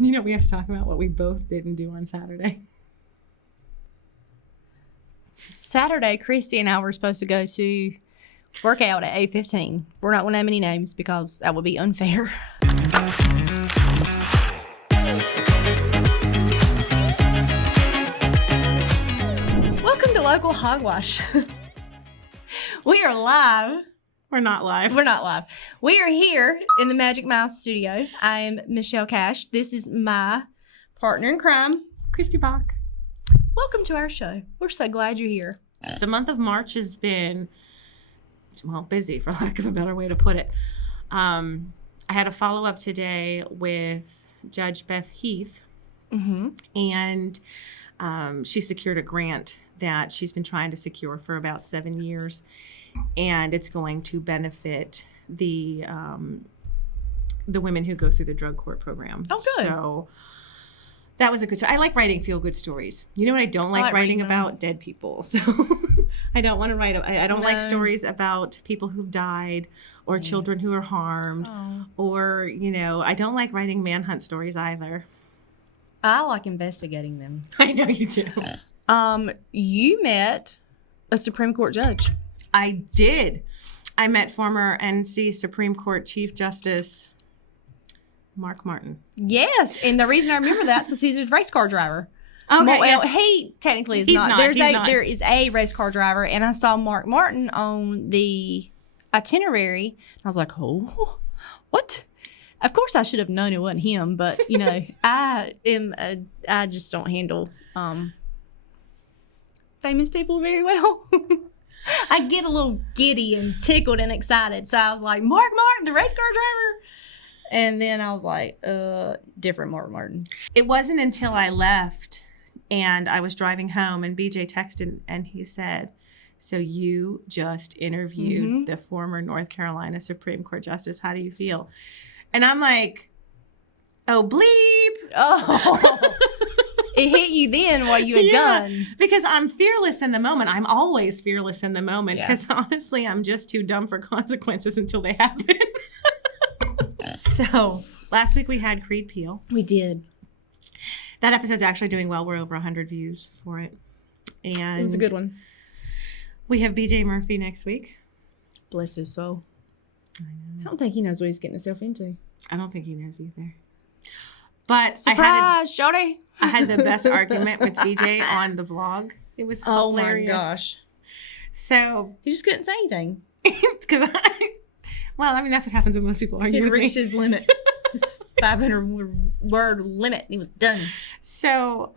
We have to talk about what we both didn't do on Saturday. Saturday, Kristy and I were supposed to go to workout at 8:15. We're not going to name any names because that would be unfair. Welcome to Local Hogwash. We are live. We're not live. We're not live. We are here in the Magic Mouse studio. I am Michelle Cash. This is my partner in crime, Kristy Bach. Welcome to our show. We're so glad you're here. The month of March has been, busy, for lack of a better way to put it. I had a follow-up today with Judge Beth Heath, and she secured a grant that she's been trying to secure for about 7 years, and it's going to benefit the women who go through the drug court program. Oh, good. So that was a good story. I like writing feel-good stories. You know what I don't like writing about? Dead people. So I don't want to write. I don't like stories about people who've died or children who are harmed. Or, I don't like writing manhunt stories either. I like investigating them. I know you do. You met a Supreme Court judge. I did. I met former NC Supreme Court Chief Justice Mark Martin. Yes, and the reason I remember that is because he's a race car driver. Okay, well, he technically is not. There is a race car driver, and I saw Mark Martin on the itinerary. I was like, oh, what? Of course, I should have known it wasn't him, but I just don't handle famous people very well. I get a little giddy and tickled and excited, so I was like, Mark Martin, the race car driver. And then I was like, different Mark Martin. It wasn't until I left and I was driving home and BJ texted and he said, so you just interviewed the former North Carolina Supreme Court Justice. How do you feel? And I'm like, oh, bleep. Oh, it hit you then what you had done. Because I'm fearless in the moment. I'm always fearless in the moment because honestly, I'm just too dumb for consequences until they happen. So last week we had Creed Peel. We did. That episode's actually doing well. We're over 100 views for it. And it was a good one. We have BJ Murphy next week. Bless his soul. I know. I don't think he knows what he's getting himself into. I don't think he knows either. But surprise, shorty. I had the best argument with BJ on the vlog. It was hilarious. Oh my gosh. So he just couldn't say anything. It's because that's what happens when most people argue with me. He reached his limit. His 500 word limit. He was done. So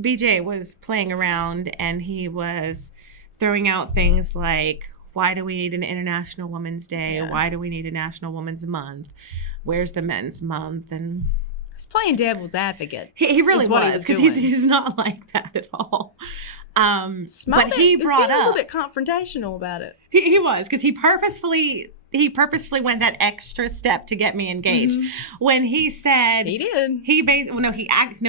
BJ was playing around and he was throwing out things like, why do we need an International Women's Day? Yeah. Why do we need a National Women's Month? Where's the Men's Month? And he's playing devil's advocate. He really was, because he's not like that at all. But he brought up a little bit confrontational about it. He was, because he purposefully went that extra step to get me engaged. When he said he did,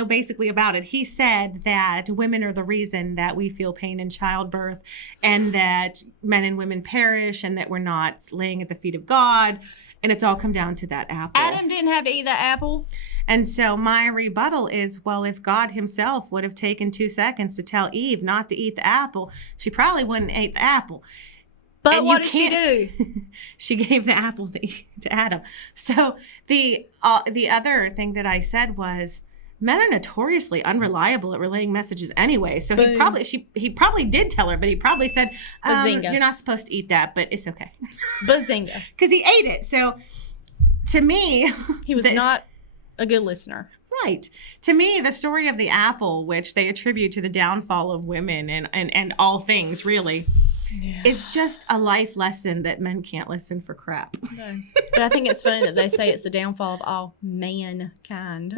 basically about it. He said that women are the reason that we feel pain in childbirth, and that men and women perish, and that we're not laying at the feet of God. And it's all come down to that apple. Adam didn't have to eat that apple. And so my rebuttal is, well, if God himself would have taken 2 seconds to tell Eve not to eat the apple, she probably wouldn't have ate the apple. But what did she do? She gave the apple to Adam. So the other thing that I said was, men are notoriously unreliable at relaying messages anyway. So he probably did tell her, but he probably said, you're not supposed to eat that, but it's okay. Bazinga. Because he ate it. So to me, he was not a good listener. Right. To me, the story of the apple, which they attribute to the downfall of women and all things really, is just a life lesson that men can't listen for crap. No. But I think it's funny that they say it's the downfall of all mankind.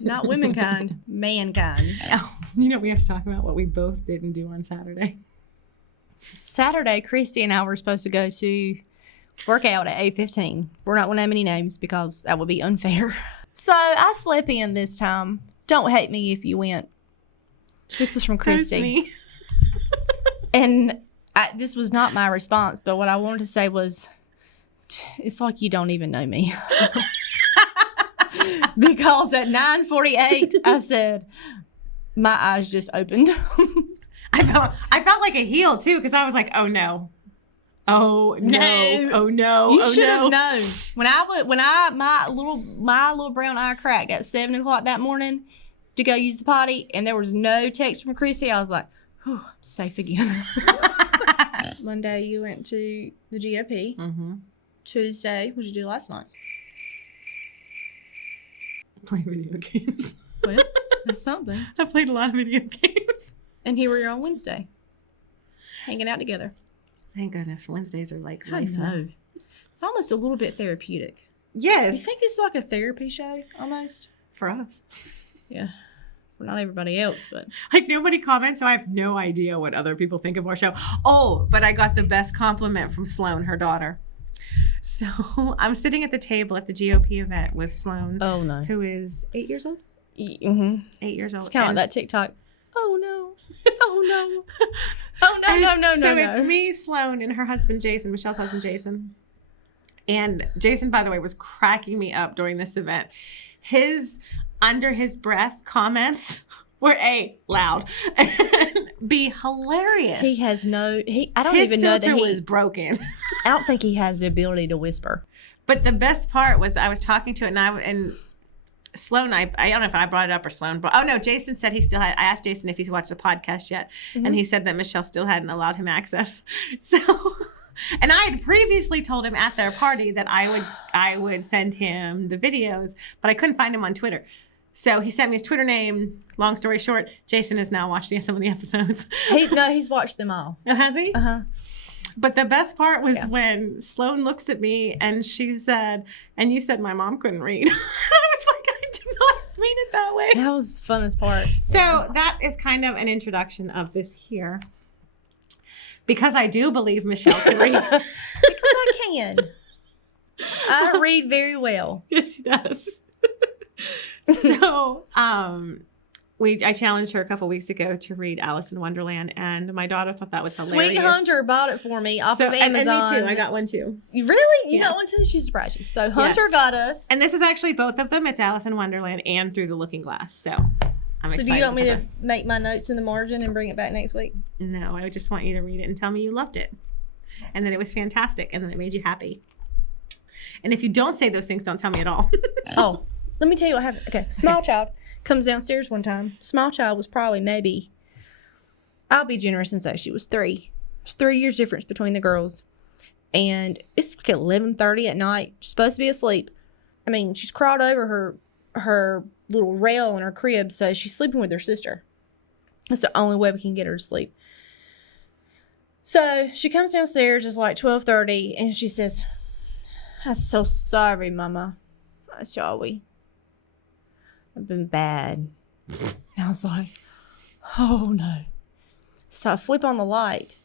Not womankind, mankind. Oh, we have to talk about what we both didn't do on Saturday. Saturday, Kristy and I were supposed to go to workout at 8:15. We're not going to name any names because that would be unfair. So I slept in this time. Don't hate me if you went. This was from Kristy. And this was not my response, but what I wanted to say was, it's like you don't even know me. because at 9:48, I said, my eyes just opened. I felt like a heel too, because I was like, oh no. Oh no! Oh no! You should have known. My little brown eye cracked at 7:00 that morning to go use the potty, and there was no text from Kristy. I was like, "Oh, I'm safe again." Monday, you went to the GOP. Mm-hmm. Tuesday, what did you do last night? Play video games. Well, that's something. I played a lot of video games. And here we are on Wednesday, hanging out together. Thank goodness Wednesdays are like I life. know. It's almost a little bit therapeutic. Yes. You think it's like a therapy show almost? For us. Yeah. For not everybody else, but. Like nobody comments, so I have no idea what other people think of our show. Oh, but I got the best compliment from Sloan, her daughter. So I'm sitting at the table at the GOP event with Sloan. Oh, no. Who is 8 years old? Mm-hmm. 8 years old. It's kind of like that TikTok. Oh, no. Oh, no. Oh, no. So it's me, Sloan, and her husband, Jason, Michelle's husband, Jason. And Jason, by the way, was cracking me up during this event. His under his breath comments were A, loud, and B, hilarious. He has no, I don't his even know that filter he was broken. I don't think he has the ability to whisper. But the best part was I was talking to it, and Sloan, I don't know if I brought it up or Sloan brought. Oh no, Jason said he still had. I asked Jason if he's watched the podcast yet, and he said that Michelle still hadn't allowed him access. So, and I had previously told him at their party that I would send him the videos, but I couldn't find him on Twitter. So he sent me his Twitter name. Long story short, Jason has now watched some of the episodes. He's watched them all. Oh, has he? Uh-huh. But the best part was when Sloan looks at me and she said, and you said my mom couldn't read. I was like, I did not mean it that way. That was the funnest part. So that is kind of an introduction of this here. Because I do believe Michelle can read. Because I can. I read very well. Yes, she does. So, I challenged her a couple weeks ago to read Alice in Wonderland, and my daughter thought that was hilarious. Sweet Hunter bought it for me off of Amazon. And me too. I got one too. You really? You Yeah. got one too? She surprised you. So Hunter got us. And this is actually both of them. It's Alice in Wonderland and Through the Looking Glass. So I'm excited. So do you want me for to make my notes in the margin and bring it back next week? No, I just want you to read it and tell me you loved it. And then it was fantastic. And then it made you happy. And if you don't say those things, don't tell me at all. Oh, let me tell you what happened. Okay, small child comes downstairs one time. Small child was probably maybe, I'll be generous and say she was 3. There's 3 years difference between the girls. And it's like 11:30 at night. She's supposed to be asleep. I mean, she's crawled over her little rail in her crib, so she's sleeping with her sister. That's the only way we can get her to sleep. So she comes downstairs, it's like 12:30, and she says, "I'm so sorry, Mama. Shall we? I've been bad." And I was like, oh no. So I flip on the light,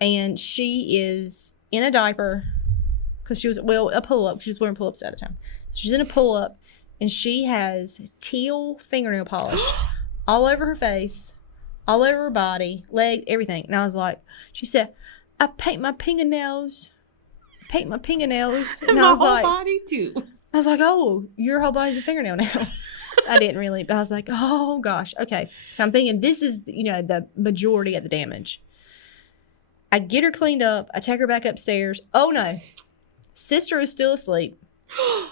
and she is in a diaper, because she was, a pull-up. She was wearing pull-ups at the time. So she's in a pull-up, and she has teal fingernail polish all over her face, all over her body, leg, everything. And I was like, she said, "I paint my fingernails. And My I was whole like, body too. I was like, oh, your whole body's a fingernail now. I didn't really, but I was like, oh gosh, okay. So I'm thinking this is, the majority of the damage. I get her cleaned up. I take her back upstairs. Oh no, sister is still asleep.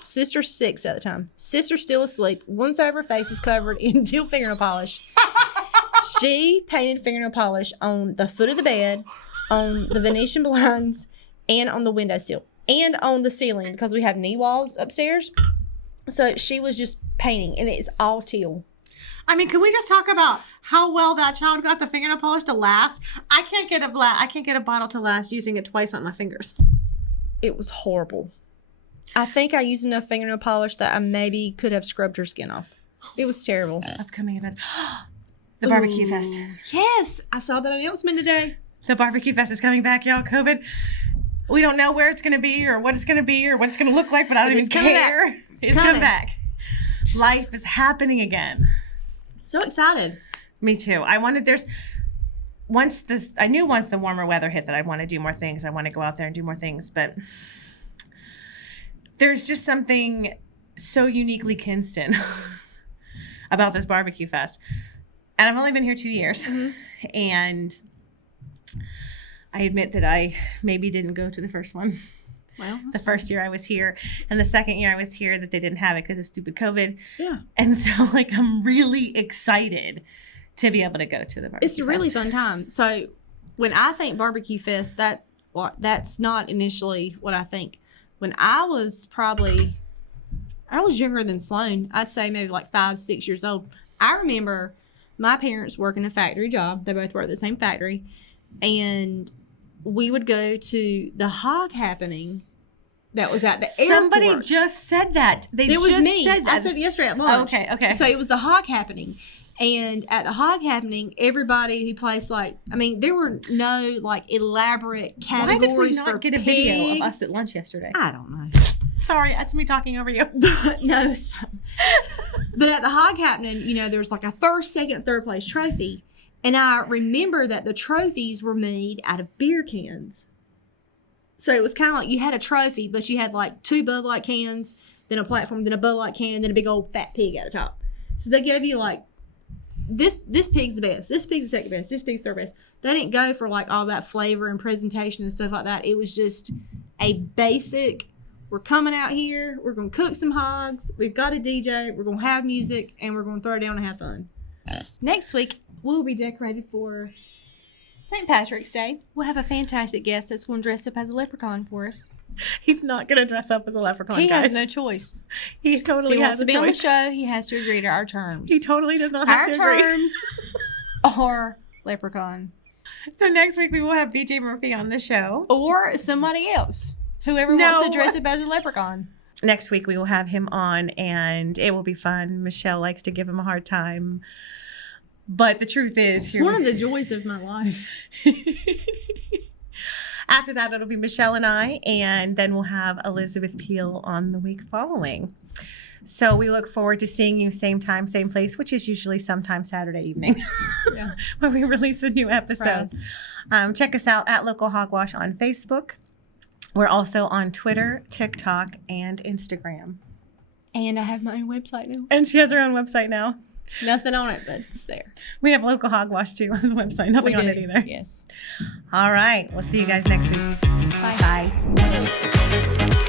Sister's 6 at the time. Sister's still asleep. One side of her face is covered in teal fingernail polish. She painted fingernail polish on the foot of the bed, on the Venetian blinds, and on the windowsill, and on the ceiling, because we have knee walls upstairs. So she was just painting, and it's all teal. I mean, can we just talk about how well that child got the fingernail polish to last? I can't get a bottle to last using it twice on my fingers. It was horrible. I think I used enough fingernail polish that I maybe could have scrubbed her skin off. It was terrible. Upcoming events. The Barbecue Fest. Yes, I saw that announcement today. The Barbecue Fest is coming back, y'all. COVID. We don't know where it's going to be or what it's going to be or what it's going to look like, but I don't even care. It's coming back. Life is happening again. So excited. Me too. I knew once the warmer weather hit that I'd want to do more things. I want to go out there and do more things, but there's just something so uniquely Kinston about this barbecue fest. And I've only been here 2 years. And I admit that I maybe didn't go to the first one. Well, the first year I was here, and the second year I was here that they didn't have it because of stupid COVID. Yeah. And so like I'm really excited to be able to go to the barbecue It's a really fun time. So when I think barbecue fest, that's not initially what I think. When I was younger than Sloan. I'd say maybe like 5, 6 years old. I remember my parents working a factory job. They both worked at the same factory. And we would go to the hog happening that was at the Somebody airport. just said that. It was me. I said it yesterday at lunch. Okay. So it was the hog happening. And at the hog happening, everybody who placed there were no like elaborate categories for Why did we not get a video of pig. us at lunch yesterday? I don't know. Sorry, that's me talking over you. No, it's fine. But at the hog happening, there was like a first, second, third place trophy. And I remember that the trophies were made out of beer cans. So it was kind of like you had a trophy, but you had like 2 Bud Light cans, then a platform, then a Bud Light can, and then a big old fat pig at the top. So they gave you like, this pig's the best, this pig's the second best, this pig's third best. They didn't go for like all that flavor and presentation and stuff like that. It was just a basic, we're coming out here, we're going to cook some hogs, we've got a DJ, we're going to have music, and we're going to throw down and have fun. Next week, we'll be decorated for St. Patrick's Day. We'll have a fantastic guest that's going to dress up as a leprechaun for us. He's not going to dress up as a leprechaun, He guys. has no choice. He totally If he has wants to a be on the choice. show, he has to agree to our terms. He totally does not have Our to agree. terms are leprechaun. So next week we will have BJ Murphy on the show. Or somebody else. Whoever wants to dress up as a leprechaun. Next week we will have him on, and it will be fun. Michelle likes to give him a hard time. But the truth is... It's one of the joys of my life. After that, it'll be Michelle and I, and then we'll have Elizabeth Peel on the week following. So we look forward to seeing you same time, same place, which is usually sometime Saturday evening Yeah. when we release a new episode. Check us out at Local Hogwash on Facebook. We're also on Twitter, TikTok, and Instagram. And I have my own website now. And she has her own website now. Nothing on it, but it's there. We have Local Hogwash too on the website. Nothing on it either. Yes. All right. We'll see you guys next week. Bye. Bye.